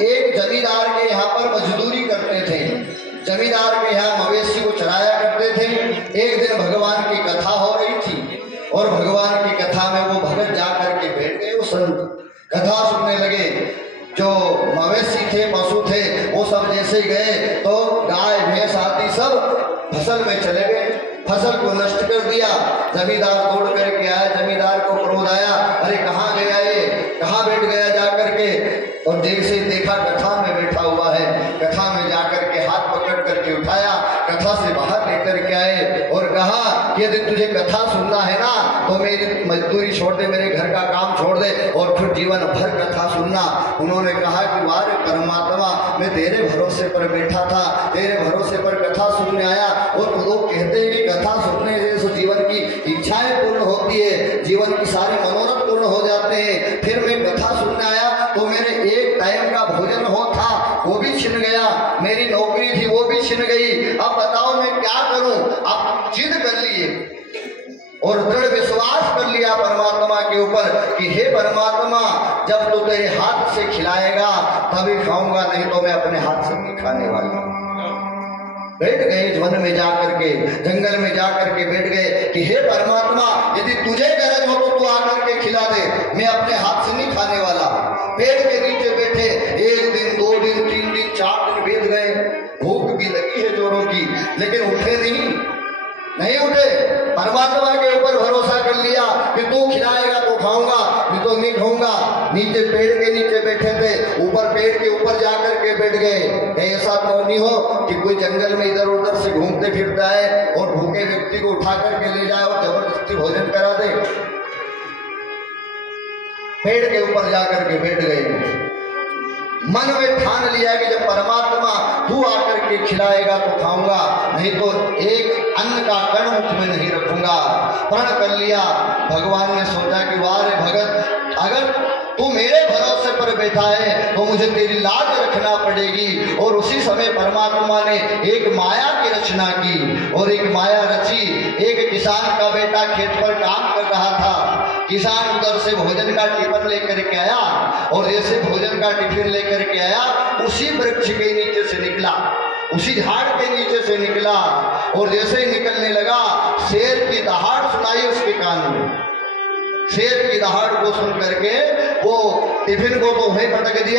एक जमींदार के यहाँ पर मजदूरी करते थे। जमींदार के यहाँ मवेशी को चराया करते थे। एक दिन भगवान की कथा हो रही थी और भगवान की कथा में वो भगत जा करके बैठ गए। वो संत कथा सुनने लगे। जो मवेशी थे, पशु थे, वो सब जैसे गए तो गाय भैंस आदि सब फसल में चले गए, फसल को नष्ट कर दिया। जमींदार दौड़ करके आया, जमींदार को क्रोध आया, अरे कहाँ गया ये, कहाँ बैठ गया जा करके। और जैसे देखा कथा में बैठा हुआ है, कथा में जाकर के हाथ पकड़ करके उठाया, कथा से बाहर लेकर के आए और कहा कि यदि तुझे कथा सुनना है ना तो मेरी मजदूरी छोड़ दे, मेरे घर का काम छोड़ दे और फिर जीवन भर कथा सुनना। उन्होंने कहा कि वारे परमात्मा, मैं तेरे भरोसे पर बैठा था, तेरे भरोसे पर कथा सुनने आया और लोग कहते हैं कि कथा सुनने से जीवन की इच्छाएं पूर्ण होती है, जीवन की सारे मनोरथ पूर्ण हो जाते हैं। फिर मैं कथा सुनने आया तो मेरे एक टाइम का भोजन हो था वो भी छिन गया, मेरी नौकरी थी वो भी छिन गई। अब बताओ मैं क्या करूं। अब जिद कर लिए और दृढ़ विश्वास कर लिया परमात्मा के ऊपर कि हे परमात्मा, जब तू तेरे हाथ से खिलाएगा तभी खाऊंगा, नहीं तो मैं अपने हाथ से नहीं खाने वाला। बैठ गए वन में जाकर के, जंगल में जाकर के बैठ गए कि हे परमात्मा, यदि तुझे गरज हो तो तू आकर के खिला दे, मैं अपने हाथ से नहीं खाने वाला। पेड़ के नीचे बैठे, एक दिन, 2 दिन, 3 दिन, 4 दिन बीत गए। भूख भी लगी है जोरों की, लेकिन उठे नहीं उठे। परमात्मा के ऊपर भरोसा कर लिया कि तू खिलाएगा तो खाऊंगा, नहीं तो नहीं खाऊंगा। नीचे पेड़ के नीचे बैठे थे, ऊपर पेड़ के ऊपर जाकर के बैठ गए। कहीं ऐसा तो नहीं हो कि कोई जंगल में इधर उधर से घूमते फिरता है और भूखे व्यक्ति को उठा करके ले जाए और जबरदस्ती भोजन करा दे। पेड़ के ऊपर जाकर के बैठ गए। मन में ठान लिया कि जब परमात्मा तू आकर के खिलाएगा तो खाऊंगा, नहीं तो एक अन्न का कण मुख में नहीं रखूंगा। प्रण कर लिया। भगवान ने सोचा कि वाह रे भगत, अगर तू मेरे भरोसे पर बैठा है तो मुझे तेरी लाज रखना पड़ेगी। और उसी समय परमात्मा ने एक माया की रचना की और एक माया रची। एक किसान का बेटा खेत पर काम कर रहा था। किसान उधर से भोजन का टिफिन लेकर के आया और जैसे भोजन का टिफिन लेकर के आया, उसी वृक्ष के नीचे से निकला, उसी झाड़ के नीचे से निकला और जैसे ही निकलने लगा, शेर की दहाड़ सुनाई उसके कान में। शेर की दहाड़ को सुन करके वो टिफिन को तो वहीं पटक दिया।